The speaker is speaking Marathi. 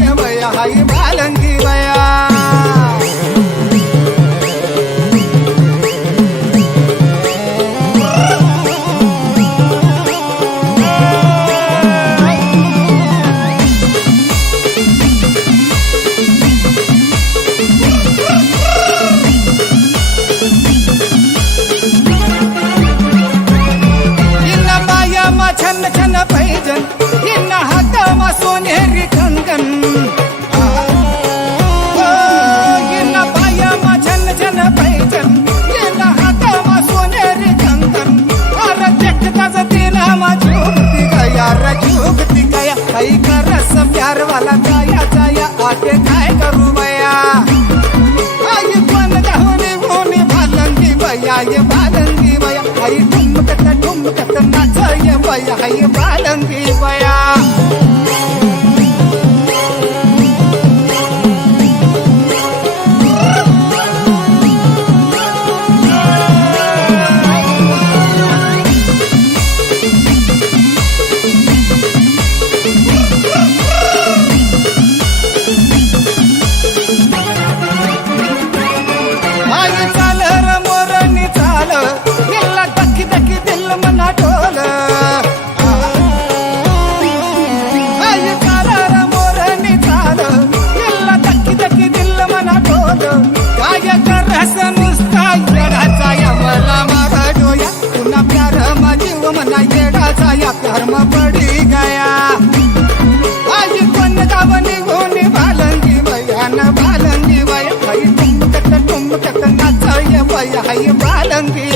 ये बया हाय बालंगी बया छन छन पैजन इन हातामा सोनेरी कंगन इन पायामा छन छन पैजन इन हातामा सोनेरी कंगन और देखताच दिलामा झुकती गया काही करस प्यार वाला जाया जाया आटे काय करू बया आई पण गाहुनी होनी बालंगी बया ये बालंगी बया आई ठुमकत नाच ये बया हाय बालंगी बया मना येडाचा या प्यार में पड़ी गया आज कौन गावनी गोनी बालंगी बया न बालंगी बया हाय ठुमकत नाच ये बया हाय बालंगी